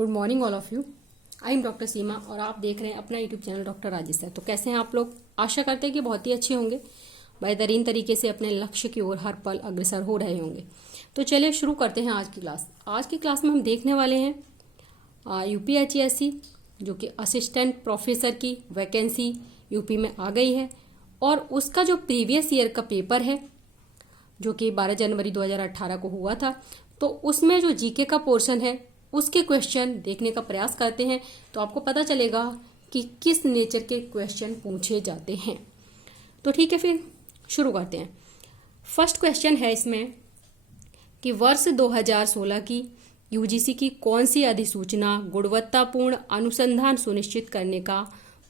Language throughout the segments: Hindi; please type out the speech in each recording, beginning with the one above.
Good morning all of you. I am doctor Seema और आप देख रहे हैं अपना यूट्यूब चैनल डॉक्टर राजेश है। तो कैसे हैं आप लोग? आशा करते हैं कि बहुत ही अच्छे होंगे, बेहतरीन तरीके से अपने लक्ष्य की ओर हर पल अग्रसर हो रहे होंगे। तो चलिए शुरू करते हैं आज की क्लास। आज की क्लास में हम देखने वाले हैं यूपीएचईएससी जो कि असिस्टेंट प्रोफेसर की वैकेंसी यूपी में आ गई है और उसका जो प्रीवियस ईयर का पेपर है जो कि 12 जनवरी 2018 को हुआ था, तो उसमें जो जीके का पोर्शन है उसके क्वेश्चन देखने का प्रयास करते हैं तो आपको पता चलेगा कि किस नेचर के क्वेश्चन पूछे जाते हैं। तो ठीक है, फिर शुरू करते हैं। फर्स्ट क्वेश्चन है इसमें कि वर्ष 2016 की यूजीसी की कौन सी अधिसूचना गुणवत्तापूर्ण अनुसंधान सुनिश्चित करने का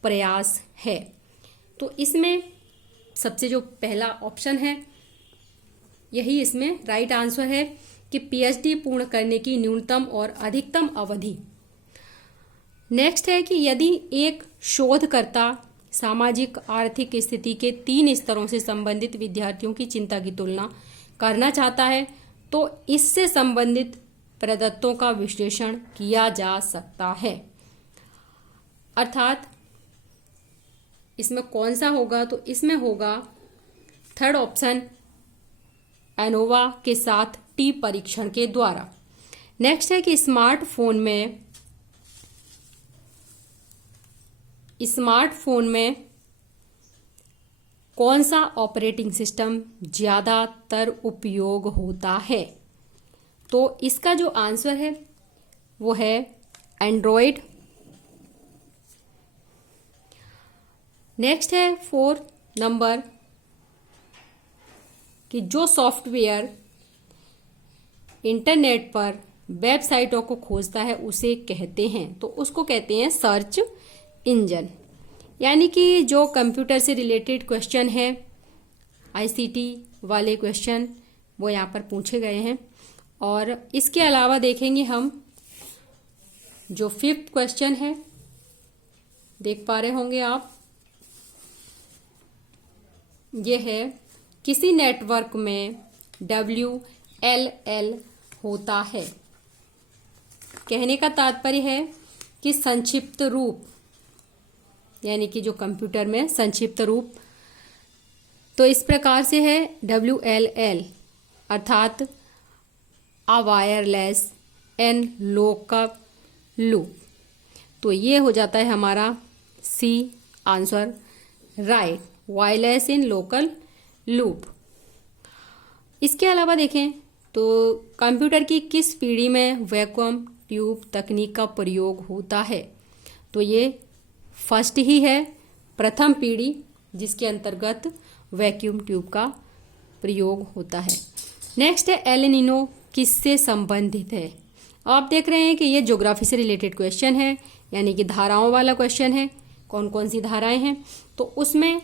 प्रयास है। तो इसमें सबसे जो पहला ऑप्शन है यही इसमें राइट आंसर है कि पीएचडी पूर्ण करने की न्यूनतम और अधिकतम अवधि। नेक्स्ट है कि यदि एक शोधकर्ता सामाजिक आर्थिक स्थिति के 3 स्तरों से संबंधित विद्यार्थियों की चिंता की तुलना करना चाहता है तो इससे संबंधित प्रदत्तों का विश्लेषण किया जा सकता है। अर्थात इसमें कौन सा होगा? तो इसमें होगा थर्ड ऑप्शन, एनोवा के साथ टी परीक्षण के द्वारा। नेक्स्ट है कि स्मार्टफोन में कौन सा ऑपरेटिंग सिस्टम ज्यादातर उपयोग होता है। तो इसका जो आंसर है वो है एंड्रॉयड। नेक्स्ट है 4 नंबर कि जो सॉफ्टवेयर इंटरनेट पर वेबसाइटों को खोजता है उसे कहते हैं, तो उसको कहते हैं सर्च इंजन। यानी कि जो कंप्यूटर से रिलेटेड क्वेश्चन है, आईसीटी वाले क्वेश्चन वो यहाँ पर पूछे गए हैं। और इसके अलावा देखेंगे हम जो 5th क्वेश्चन है, देख पा रहे होंगे आप, ये है किसी नेटवर्क में WLL होता है। कहने का तात्पर्य है कि संक्षिप्त रूप, यानी कि जो कंप्यूटर में संक्षिप्त रूप, तो इस प्रकार से है WLL अर्थात a wireless and local loop. तो ये हो जाता है हमारा C answer right, wireless in local loop. इसके अलावा देखें तो कंप्यूटर की किस पीढ़ी में वैक्यूम ट्यूब तकनीक का प्रयोग होता है। तो ये फर्स्ट ही है, प्रथम पीढ़ी जिसके अंतर्गत वैक्यूम ट्यूब का प्रयोग होता है। नेक्स्ट है एल नीनो किससे संबंधित है। आप देख रहे हैं कि ये ज्योग्राफी से रिलेटेड क्वेश्चन है, यानी कि धाराओं वाला क्वेश्चन है। कौन कौन सी धाराएं हैं, तो उसमें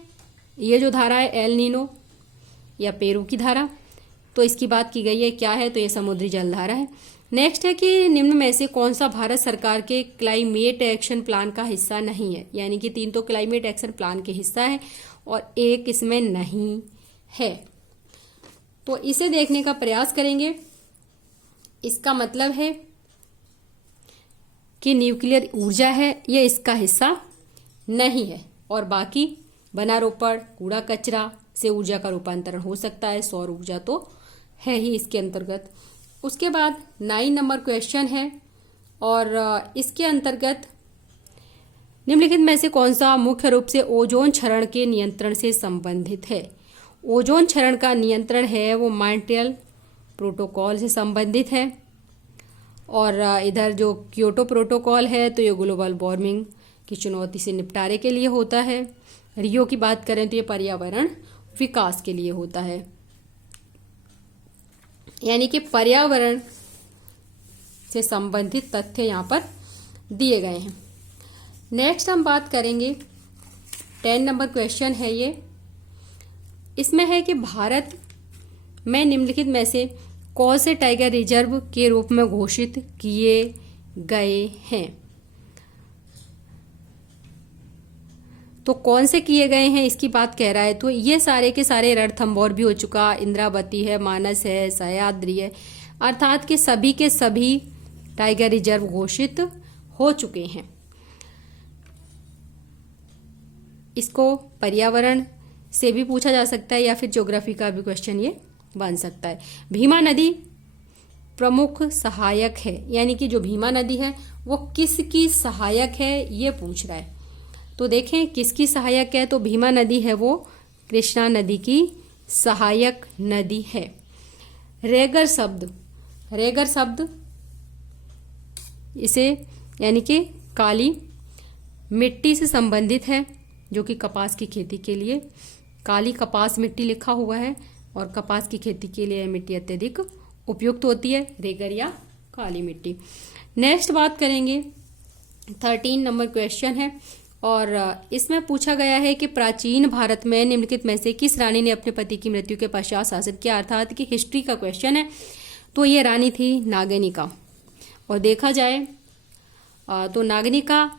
ये जो धारा है एल नीनो या पेरू की धारा, तो इसकी बात की गई है क्या है, तो ये समुद्री जल धारा है। नेक्स्ट है कि निम्न में से कौन सा भारत सरकार के क्लाइमेट एक्शन प्लान का हिस्सा नहीं है। यानी कि 3 तो क्लाइमेट एक्शन प्लान के हिस्सा है और 1 इसमें नहीं है। तो इसे देखने का प्रयास करेंगे। इसका मतलब है कि न्यूक्लियर ऊर्जा है, ये इसका हिस्सा नहीं है। और बाकी वनारोपण, कूड़ा कचरा से ऊर्जा का रूपांतरण हो सकता है, सौर ऊर्जा तो है ही इसके अंतर्गत। उसके बाद 9 नंबर क्वेश्चन है और इसके अंतर्गत निम्नलिखित में से कौन सा मुख्य रूप से ओजोन क्षरण के नियंत्रण से संबंधित है। ओजोन क्षरण का नियंत्रण है वो मॉन्ट्रियल प्रोटोकॉल से संबंधित है। और इधर जो क्योटो प्रोटोकॉल है तो ये ग्लोबल वार्मिंग की चुनौती से निपटारे के लिए होता है। रियो की बात करें तो ये पर्यावरण विकास के लिए होता है। यानी कि पर्यावरण से संबंधित तथ्य यहाँ पर दिए गए हैं। नेक्स्ट हम बात करेंगे 10 नंबर क्वेश्चन है ये। इसमें है कि भारत में निम्नलिखित में से कौन से टाइगर रिजर्व के रूप में घोषित किए गए हैं। तो कौन से किए गए हैं इसकी बात कह रहा है। तो ये सारे के सारे रणथंभौर भी हो चुका, इंद्रावती है, मानस है, सह्याद्री है, अर्थात कि सभी के सभी टाइगर रिजर्व घोषित हो चुके हैं। इसको पर्यावरण से भी पूछा जा सकता है या फिर ज्योग्राफी का भी क्वेश्चन ये बन सकता है। भीमा नदी प्रमुख सहायक है, यानी कि जो भीमा नदी है वो किसकी सहायक है ये पूछ रहा है। तो देखें किसकी सहायक है, तो भीमा नदी है वो कृष्णा नदी की सहायक नदी है। रेगर शब्द इसे यानी कि काली मिट्टी से संबंधित है, जो कि कपास की खेती के लिए काली कपास मिट्टी लिखा हुआ है और कपास की खेती के लिए मिट्टी अत्यधिक उपयुक्त होती है, रेगर या काली मिट्टी। नेक्स्ट बात करेंगे 13 नंबर क्वेश्चन है और इसमें पूछा गया है कि प्राचीन भारत में निम्नलिखित में से किस रानी ने अपने पति की मृत्यु के पश्चात शासन किया, अर्थात कि हिस्ट्री का क्वेश्चन है। तो ये रानी थी नागनिका, और देखा जाए तो नागनिका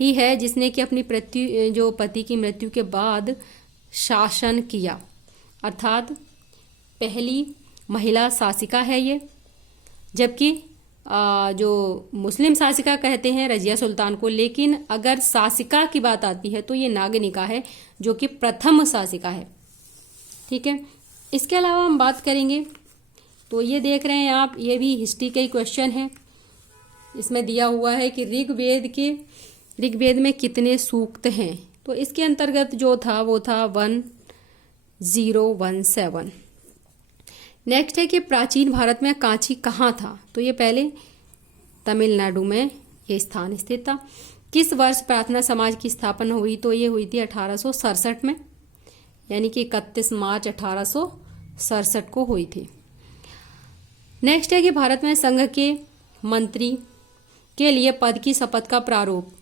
ही है जिसने कि अपनी पति की मृत्यु के बाद शासन किया, अर्थात पहली महिला शासिका है ये। जबकि जो मुस्लिम शासिका कहते हैं रजिया सुल्तान को, लेकिन अगर शासिका की बात आती है तो ये नागनिका है जो कि प्रथम शासिका है। ठीक है, इसके अलावा हम बात करेंगे तो ये देख रहे हैं आप, ये भी हिस्ट्री का ही क्वेश्चन है। इसमें दिया हुआ है कि ऋग्वेद में कितने सूक्त हैं, तो इसके अंतर्गत जो था वो था 1017। नेक्स्ट है कि प्राचीन भारत में कांची कहाँ था, तो ये पहले तमिलनाडु में ये स्थान स्थित था। किस वर्ष प्रार्थना समाज की स्थापना हुई, तो ये हुई थी 1867 में, यानी कि 31 मार्च 1867 को हुई थी। नेक्स्ट है कि भारत में संघ के मंत्री के लिए पद की शपथ का प्रारूप,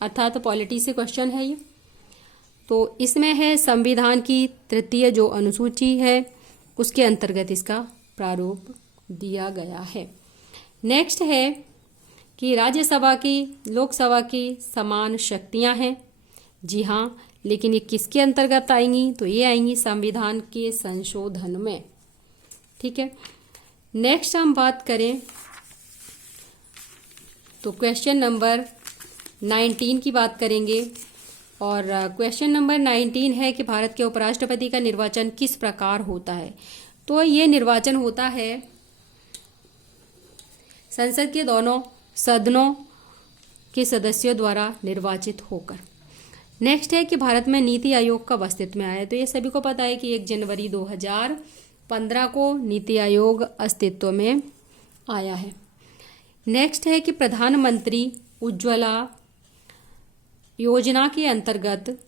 अर्थात पॉलिटी से क्वेश्चन है ये। तो इसमें है संविधान की 3 जो अनुसूची है उसके अंतर्गत इसका प्रारूप दिया गया है। नेक्स्ट है कि राज्यसभा की लोकसभा की समान शक्तियां हैं। जी हाँ, लेकिन ये किसके अंतर्गत आएंगी, तो ये आएंगी संविधान के संशोधन में। ठीक है, नेक्स्ट हम बात करें तो क्वेश्चन नंबर 19 की बात करेंगे और क्वेश्चन नंबर 19 है कि भारत के उपराष्ट्रपति का निर्वाचन किस प्रकार होता है। तो ये निर्वाचन होता है संसद के दोनों सदनों के सदस्यों द्वारा निर्वाचित होकर। नेक्स्ट है कि भारत में नीति आयोग कब अस्तित्व में आया, तो ये सभी को पता है कि 1 जनवरी 2015 को नीति आयोग अस्तित्व में आया है। नेक्स्ट है कि प्रधानमंत्री उज्ज्वला योजना के अंतर्गत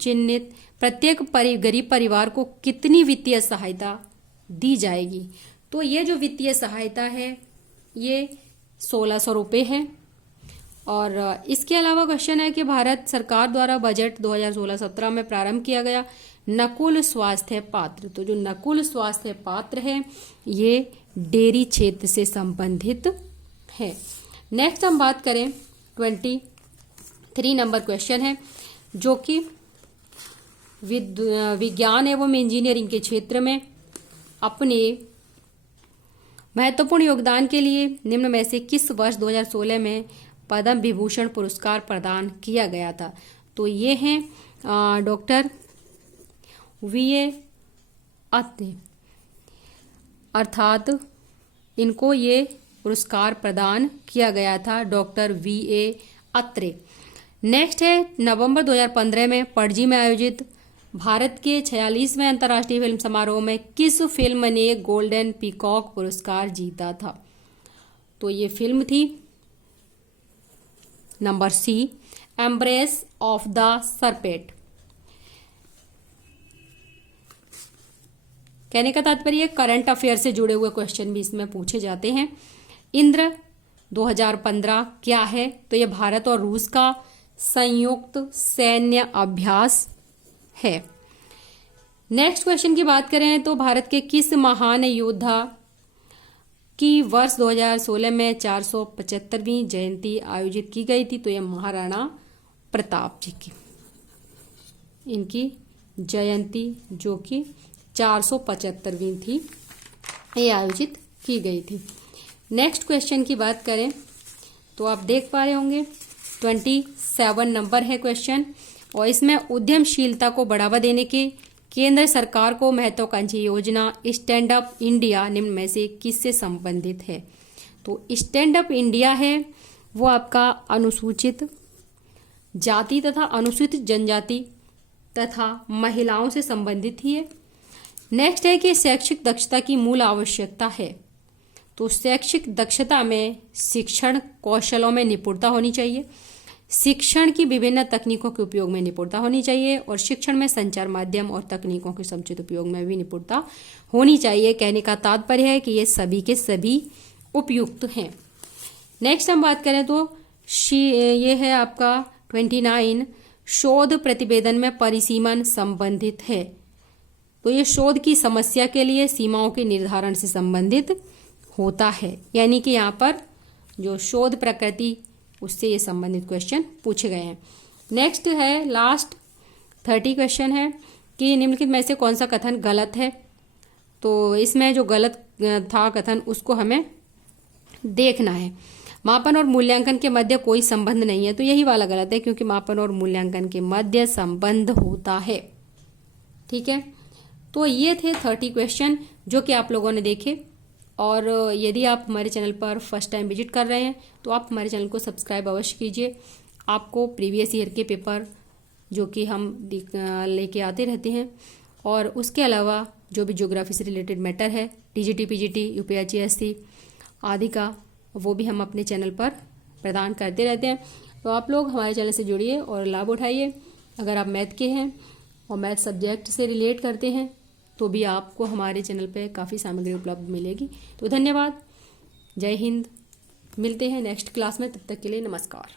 चिन्हित प्रत्येक गरीब परिवार को कितनी वित्तीय सहायता दी जाएगी, तो ये जो वित्तीय सहायता है ये 1600 रुपये है। और इसके अलावा क्वेश्चन है कि भारत सरकार द्वारा बजट 2016-17 में प्रारंभ किया गया नकुल स्वास्थ्य पात्र, तो जो नकुल स्वास्थ्य पात्र है ये डेयरी क्षेत्र से संबंधित है। नेक्स्ट हम बात करें 23 नंबर क्वेश्चन है जो कि विज्ञान एवं इंजीनियरिंग के क्षेत्र में अपने महत्वपूर्ण योगदान के लिए निम्न में से किस वर्ष 2016 में पद्म विभूषण पुरस्कार प्रदान किया गया था, तो ये हैं डॉक्टर वीए अत्रे, अर्थात इनको ये पुरस्कार प्रदान किया गया था, डॉक्टर वीए अत्रे। नेक्स्ट है नवंबर 2015 में पणजी में आयोजित भारत के 46वें अंतर्राष्ट्रीय फिल्म समारोह में किस फिल्म ने गोल्डन पीकॉक पुरस्कार जीता था, तो ये फिल्म थी number C, embrace of the serpent. कहने का तात्पर्य करंट अफेयर से जुड़े हुए क्वेश्चन भी इसमें पूछे जाते हैं। इंद्र 2015 क्या है, तो ये भारत और रूस का संयुक्त सैन्य अभ्यास है। नेक्स्ट क्वेश्चन की बात करें तो भारत के किस महान योद्धा की वर्ष 2016 में 475वीं जयंती आयोजित की गई थी, तो ये महाराणा प्रताप जी की इनकी जयंती जो कि 475वीं थी, ये आयोजित की गई थी। नेक्स्ट क्वेश्चन की बात करें तो आप देख पा रहे होंगे 27 नंबर है क्वेश्चन, और इसमें उद्यमशीलता को बढ़ावा देने की केंद्र सरकार को महत्वाकांक्षी योजना स्टैंड अप इंडिया निम्न में से किससे संबंधित है। तो स्टैंड अप इंडिया है वो आपका अनुसूचित जाति तथा अनुसूचित जनजाति तथा महिलाओं से संबंधित ही है। नेक्स्ट है कि शैक्षिक दक्षता की मूल आवश्यकता है। तो शैक्षिक दक्षता में शिक्षण कौशलों में निपुणता होनी चाहिए, शिक्षण की विभिन्न तकनीकों के उपयोग में निपुणता होनी चाहिए, और शिक्षण में संचार माध्यम और तकनीकों के समुचित उपयोग में भी निपुणता होनी चाहिए। कहने का तात्पर्य है कि ये सभी के सभी उपयुक्त हैं। नेक्स्ट हम बात करें तो ये है आपका 29, शोध प्रतिवेदन में परिसीमन संबंधित है। तो ये शोध की समस्या के लिए सीमाओं के निर्धारण से संबंधित होता है, यानी कि यहाँ पर जो शोध प्रकृति उससे ये संबंधित क्वेश्चन पूछे गए हैं। नेक्स्ट है लास्ट 30 क्वेश्चन है कि निम्नलिखित में से कौन सा कथन गलत है। तो इसमें जो गलत था कथन उसको हमें देखना है। मापन और मूल्यांकन के मध्य कोई संबंध नहीं है, तो यही वाला गलत है, क्योंकि मापन और मूल्यांकन के मध्य संबंध होता है। ठीक है, तो ये थे 30 क्वेश्चन जो कि आप लोगों ने देखे। और यदि आप हमारे चैनल पर फर्स्ट टाइम विजिट कर रहे हैं तो आप हमारे चैनल को सब्सक्राइब अवश्य कीजिए। आपको प्रीवियस ईयर के पेपर जो कि हम लेके आते रहते हैं, और उसके अलावा जो भी ज्योग्राफी से रिलेटेड मैटर है, टीजीटी, पीजीटी, यूपीएससी आदि का, वो भी हम अपने चैनल पर प्रदान करते रहते हैं। तो आप लोग हमारे चैनल से जुड़िए और लाभ उठाइए। अगर आप मैथ के हैं और मैथ सब्जेक्ट से रिलेट करते हैं तो भी आपको हमारे चैनल पे काफ़ी सामग्री उपलब्ध मिलेगी। तो धन्यवाद, जय हिंद। मिलते हैं नेक्स्ट क्लास में, तब तक के लिए नमस्कार।